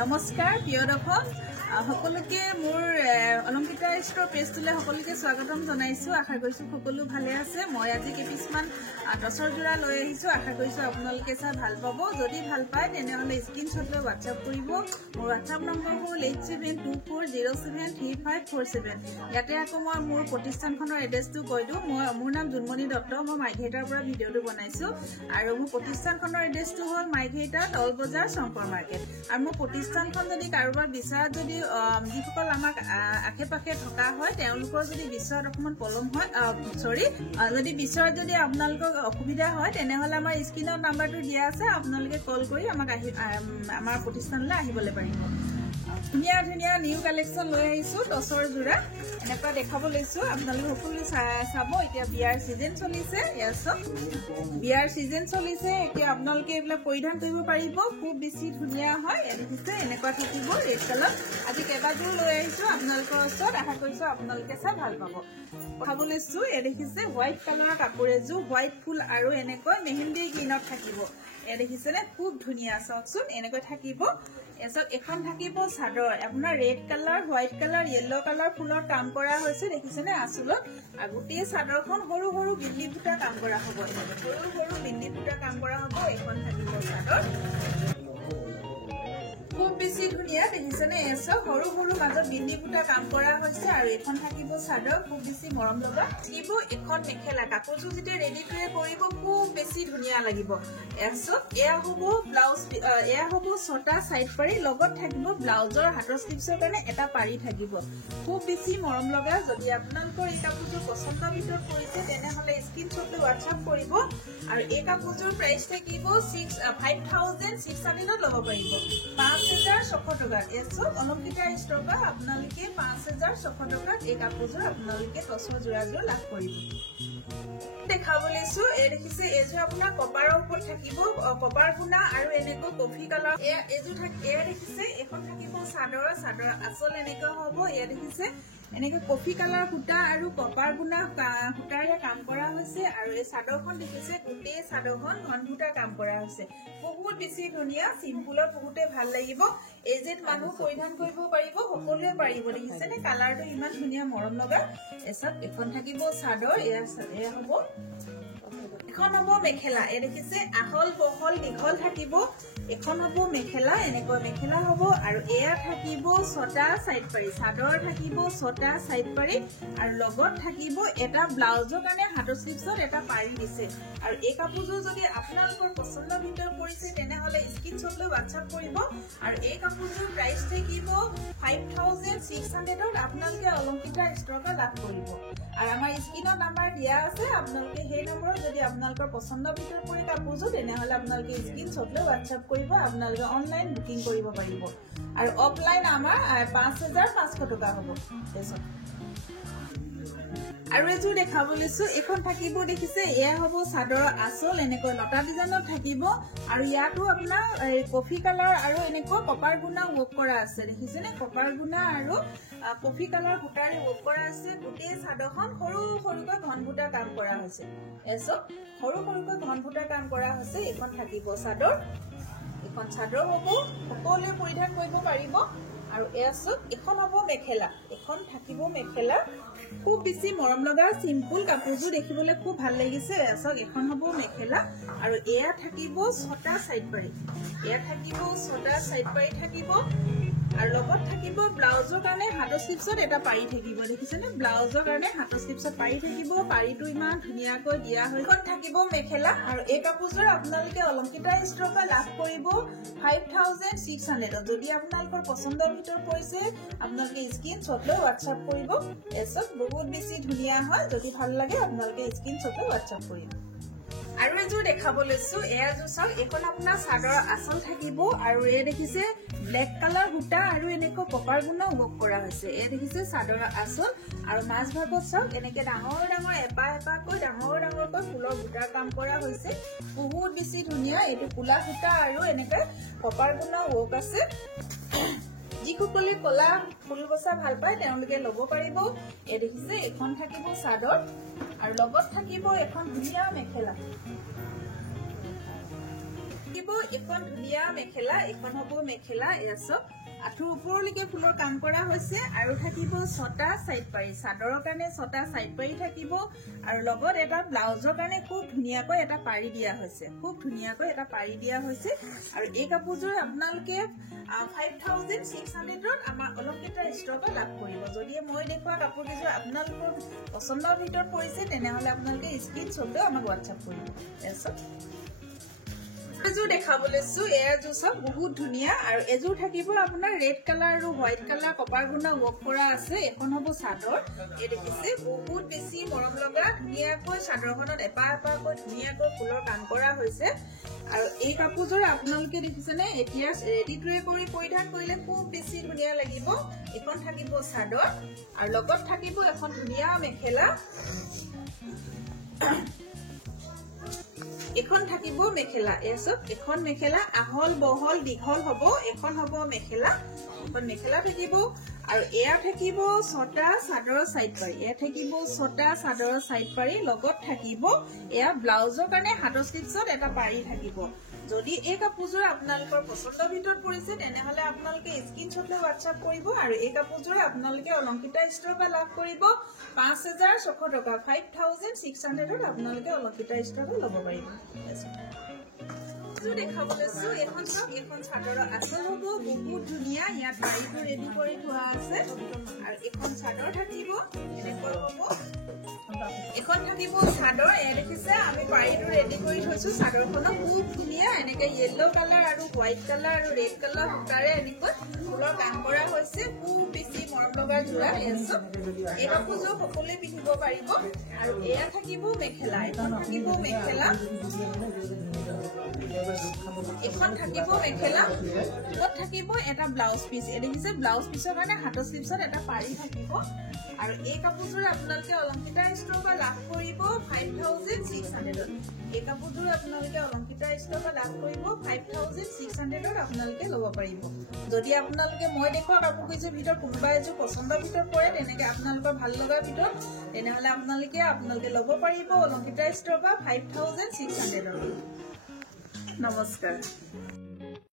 নমস্কাৰ প্ৰিয় দৰ্শক সকলোকে মোৰ অলংকিতা ষ্টৰ পেজটোলৈ সকলোকে স্বাগতম জনাইছো। আশা কৰিছো সকলো ভালে আছে। মই আজি কেপিছমান দছৰ জোৰা লৈ আহিছো। আশা কৰিছো আপোনালোকে চাই ভাল পাব। যদি ভাল পায় তেনেহলে স্ক্ৰীনশ্বট লৈ হোৱাটছআপ কৰিব। মোৰ হোৱাটছআপ নম্বৰ হ'ল 8724073547। ইয়াতে আকৌ মই মোৰ প্ৰতিষ্ঠানখনৰ এড্ৰেছটো কৈ দিওঁ। মোৰ নাম জুনমণি দত্ত। মই মাইঘেটাৰ পৰা ভিডিঅ'টো বনাইছো আৰু মোৰ প্ৰতিষ্ঠানখনৰ এড্ৰেছটো হ'ল মাইঘেটা দল বজাৰ শংকৰ মাৰ্কেট। আৰু মোৰ প্ৰতিষ্ঠানখন যদি কাৰোবাৰ বিচাৰত যদি যিসকল আমাক আশে পাশে থকা হয় তেওঁলোকৰ যদি বিচাৰত অকণমান পলম হয় যদি বিচাৰত যদি আপোনালোকৰ অসুবিধা হয় তেনেহলে আমাৰ স্ক্ৰীনৰ নাম্বাৰটো দিয়া আছে। আপোনালোকে কল কৰি আমাক আমাৰ প্ৰতিষ্ঠানলৈ আহিবলৈ পাৰিব। ধুনীয়া ধুনীয়া নিউ কালেকশ্যন লৈ আহিছো। টচৰ যোৰা এনেকুৱা দেখাব লৈছো। আপোনালোকে সকলোৱে চাব। এতিয়া বিয়াৰ চিজন চলিছে। বিয়াৰ চিজন চলিছে। এতিয়া আপোনালোকে এইবিলাক পৰিধান কৰিব পাৰিব। খুব বেছি ধুনীয়া হয়। দেখিছে এনেকুৱা থাকিব ৰেড কালাৰ। আজি কেইবাযোৰ লৈ আহিছো আপোনালোকৰ ওচৰত। আশা কৰিছো আপোনালোকে চাই ভাল পাব। দেখাব লৈছো দেখিছে হোৱাইট কালাৰৰ কাপোৰ এযোৰ হোৱাইট ফুল আৰু এনেকৈ মেহেন্দি গ্ৰীণত থাকিব। দেখিছে নে খুব ধুনীয়া। চাওকচোন এনেকৈ থাকিব। এখন থাকিব চাদৰ আপোনাৰ red colour white colour yellow colour ফুলৰ কাম কৰা হৈছে। দেখিছে নে আঁচলত আৰু গোটেই চাদৰখন সৰু সৰু বিন্দি বুটা কাম কৰা হ'ব। সৰু সৰু বিন্দি বুটা কাম কৰা হ'ব। এখন থাকিব চাদৰ খুব বেছি ধুনীয়া। দেখিছে নে সৰু সৰু মাজত বিন্দি বুটা কাম কৰা হৈছে আৰু এখন থাকিব চাদৰ খুব বেছি মৰম লগা থাকিব। এখন মেখেলা কাপোৰযোৰ যেতিয়া ৰেডি কৰিব খুব বেছি ধুনীয়া লাগিব। এয়া হ'ব ব্লাউজ। এয়া হ'ব 6টা চাইড পাৰি লগত থাকিব ব্লাউজৰ হাতৰ স্লিপছৰ কাৰণে এটা পাৰি থাকিব। খুব বেছি মৰম লগা। যদি আপোনালোকৰ এই কাপোৰযোৰ পচন্দৰ ভিতৰত পৰিছে তেনেহলে স্ক্ৰীনশ্বট লৈ হোৱাটছআপ কৰিব। আৰু এই কাপোৰযোৰ প্ৰাইচ থাকিব 5600 ল'ব পাৰিব। 5600 টকাত। অলংকিতা ষ্টৰৰ পৰা আপোনালোকে 5600 টকাত এই কাপোৰযোৰ আপোনালোকে টচৰ যোৰাযোৰ লাভ কৰিব। দেখাব লৈছো দেখিছে এইযোৰ আপোনাৰ কপাৰৰ ওপৰত থাকিব। কপাৰ গুণা আৰু এনেকৈ কফি কালাৰ এইযোৰ দেখিছে। এখন থাকিব চাদৰ আচল এনেকুৱা হ'ব। দেখিছে এনেকৈ কফি কালাৰ সূতা আৰু কপাৰ গুণা সূতাৰে কাম কৰা হৈছে। আৰু এই চাদৰখন দেখিছে গোটেই চাদৰখন ঘন সূতা কাম কৰা হৈছে। বহুত বেছি ধুনীয়া। চিম্পুলত বহুতে ভাল লাগিব। এজেড মানুহ পৰিধান কৰিব পাৰিব। সকলোৱে পাৰিব। দেখিছে নে কালাৰটো ইমান ধুনীয়া মৰম লগা। এখন থাকিব চাদৰ। এয়া হ'ব এখন হ'ব মেখেলা। দেখিছে আহল বহল দীঘল থাকিব। এখন হ'ব মেখেলা। এনেকৈ মেখেলা হ'ব আৰু এয়া থাকিব 6টা চাইড পাৰি। চাদৰ থাকিব 6টা চাইড পাৰি আৰু লগত থাকিব এটা ব্লাউজৰ কাৰণে হাতৰ স্লিপছত এটা পাৰি দিছে। আৰু এই কাপোৰযোৰ যদি আপোনালোকৰ পচন্দৰ ভিতৰত পৰিছে তেনেহলে স্ক্ৰীনশ্বট লৈ হোৱাটছআপ কৰিব। আৰু এই কাপোৰযোৰ প্ৰাইচ থাকিব 5600 আপোনালোকে অলংকিতা ষ্টৰৰ পৰা লাভ কৰিব। আৰু আমাৰ স্ক্ৰীনৰ নাম্বাৰ দিয়া আছে। আপোনালোকে সেই নম্বৰত যদি আপোনালোকৰ পচন্দৰ ভিতৰত পৰি কাপোৰযোৰ তেনেহলে আপোনালোকে স্ক্ৰীনশ্বট লৈ হোৱাটছআপ কৰিব। আপোনালোকে অনলাইন বুকিং কৰিব পাৰিব। আৰু অফলাইন আমাৰ 5500 টকা হ'ব। আৰু এযোৰ দেখাব লৈছো। এখন থাকিব দেখিছে এয়া হ'ব চাদৰৰ আঁচল। এনেকৈ লতা ডিজাইনত থাকিব আৰু ইয়াতো আপোনাৰ কফি কালাৰ আৰু এনেকৈ কপাৰ গুণা ৱৰ্ক কৰা আছে। দেখিছে নে কপাৰ গুণা আৰু কফি কালাৰ সূতাৰে ৱৰ্ক কৰা আছে। গোটেই চাদৰখন সৰু সৰুকৈ ঘন বুটা কাম কৰা হৈছে। সৰু সৰুকৈ ঘন বুটা কাম কৰা হৈছে। এখন থাকিব চাদৰ। এখন চাদৰ হ'ব। সকলোৱে পৰিধান কৰিব পাৰিব। আৰু এখন হ'ব মেখেলা। এখন থাকিব মেখেলা। খুব বেছি মৰম লগা চিম্পুল কাপোৰযোৰ দেখিবলৈ খুব ভাল লাগিছে। এখন হ'ব মেখেলা আৰু এয়া থাকিব 6টা চাইড পাৰি। এয়া থাকিব 6টা চাইড পাৰি থাকিব আৰু লগত থাকিব ব্লাউজৰ কাৰণে হাতৰ স্লিপছত এটা পাৰি থাকিব। দেখিছেনে ব্লাউজৰ কাৰণে হাতৰ স্লিপছত পাৰি থাকিব। পাৰিটো ইমান ধুনীয়াকৈ দিয়া হৈ থাকিব মেখেলা। আৰু এই কাপোৰযোৰ আপোনালোকে অলংকিতা ষ্টৰৰ পৰা লাভ কৰিব 5600। যদি আপোনালোকৰ পচন্দৰ ভিতৰত পৰিছে আপোনালোকে স্ক্ৰীনশ্বট লৈ হোৱাটছআপ কৰিব। বহুত বেছি ধুনীয়া হয়। যদি ভাল লাগে আপোনালোকে স্ক্ৰীনশ্বট লৈ হোৱাটছআপ কৰিব। আৰু এযোৰ দেখাব লৈছো। এয়াযোৰ চাওক। এখন আপোনাৰ চাদৰ আঁচল থাকিব আৰু দেখিছে ব্লেক কালাৰ সূতা আৰু এনেকৈ কপাৰ গুণা ৱৰ্ক কৰা হৈছে। দেখিছে চাদৰৰ আঁচল আৰু মাজ ভাগত চাওক এনেকে ডাঙৰ ডাঙৰ এপাহকৈ ডাঙৰকৈ ফুলৰ বুটাৰ কাম কৰা হৈছে। বহুত বেছি ধুনীয়া। এইটো কোলা সূতা আৰু এনেকে কপাৰ গুণা ৱৰ্ক আছে। যিসকলে কলা ফুল বচা ভাল পায় তেওঁলোকে ল'ব পাৰিব। দেখিছে এখন থাকিব চাদৰ আৰু লগত থাকিব এখন ধুনীয়া মেখেলা। থাকিব এখন ধুনীয়া মেখেলা, এখন হ'ব মেখেলা এছক আঠু ওপৰলৈকে ফুলৰ কাম কৰা হৈছে আৰু থাকিব 6টা সাইড পাৰি চাদৰৰ কাৰণে 6টা সাইড পাৰি থাকিব আৰু লগত এটা ব্লাউজৰ কাৰণে খুব ধুনীয়াকৈ এটা পাৰি দিয়া হৈছে, খুব ধুনীয়াকৈ এটা পাৰি দিয়া হৈছে আৰু এই কাপোৰযোৰ আপোনালোকে 5600 আমাৰ অলপকেইটা ষ্টকত লাভ কৰিব। যদি মই দেখুওৱা কাপোৰ কেইযোৰ আপোনালোকৰ পছন্দৰ ভিতৰত পৰিছে তেনেহলে আপোনালোকে স্ক্ৰীনশ্বট লৈ আমাক হোৱাটছআপ কৰিব। এযোৰ দেখাবলৈছো এযোৰ চব বহুত ধুনীয়া আৰু এযোৰ থাকিব আপোনাৰ ৰেড কালাৰ আৰু হোৱাইট কালাৰ কপাৰ গুণা ৱৰ্ক কৰা আছে। এখন হ'ব চাদৰ, এই দেখিছে বহুত বেছি মৰম লগা ধুনীয়াকৈ চাদৰখনত এপাকৈ ধুনীয়াকৈ ফুলৰ কাম কৰা হৈছে আৰু এই কাপোৰযোৰ আপোনালোকে দেখিছেনে এতিয়া ৰেডি কৰি পৰিধান কৰিলে খুব বেছি ধুনীয়া লাগিব। এখন থাকিব চাদৰ আৰু লগত থাকিব এখন ধুনীয়া মেখেলা, এখন থাকিব মেখেলা এছক এখন মেখেলা আহল বহল দীঘল হ'ব, এখন হ'ব মেখেলা, এখন মেখেলা থাকিব আৰু এয়া থাকিব 6টা চাদৰৰ সাইড পাৰি, এয়া থাকিব 6টা চাদৰৰ সাইড পাৰি লগত থাকিব এয়া ব্লাউজৰ কাৰণে হাতৰ স্লিপছত এটা পাৰি থাকিব। যদি এই কাপোৰযোৰ আপোনালোকৰ পছন্দৰ ভিতৰত পৰিছে তেনেহলে আপোনালোকে স্ক্ৰীনশ্বট লৈ হোৱাটছআপ কৰিব আৰু এই কাপোৰযোৰ আপোনালোকে অলংকিতা ষ্ট'ৰৰ লাভ কৰিব 5600 টকা 5600ত আপোনালোকে অলংকিতা ষ্ট'ৰৰ ল'ব পাৰিব। দেখাবলৈছো এখন চাদৰৰ আচল হ'ব বহুত ধুনীয়া, ইয়াত পাৰিটো ৰেডি কৰি থোৱা আছে আৰু এখন চাদৰ থাকিব এনেকৈ হ'ব। এখন থাকিব চাদৰ, এয়া দেখিছে আমি পাৰিটো ৰেডি কৰি থৈছো। চাদৰখনো খুব ধুনীয়া এনেকে য়েল্লো কালাৰ আৰু হোৱাইট কালাৰ আৰু ৰেড কালাৰ সূতাৰে এনেকৈ ফুলৰ কাম কৰা হৈছে, খুব বেছি মৰম লগা যোৰা এযোৰ। এই কাপোৰযোৰ সকলোৱে পিন্ধিব পাৰিব আৰু এয়া থাকিব মেখেলা, এখন থাকিব মেখেলা, এখন থাকিব মেখেলা, লগত থাকিব এটা ব্লাউজ পিচ, এই দেখিছে ব্লাউজ পিচৰ কাৰণে হাতৰ স্লিপছত এটা পাৰি থাকিব আৰু এই কাপোৰযোৰ আপোনালোকে অলংকিতা ষ্ট'ৰৰ পৰা লাভ কৰিব 5600ত। এই কাপোৰযোৰ আপোনালোকে অলংকিতা ষ্ট'ৰৰ পৰা লাভ কৰিব 5600ত আপোনালোকে ল'ব পাৰিব। যদি আপোনালোকে মই দেখুওৱা কাপোৰ কেইযোৰ ভিতৰত কোনোবা এযোৰ পছন্দৰ ভিতৰত পৰে তেনেকে আপোনালোকৰ ভাল লগাৰ ভিতৰত তেনেহলে আপোনালোকে ল'ব পাৰিব অলংকিতা ষ্ট'ৰৰ পৰা 5600ত। নমস্কাৰ।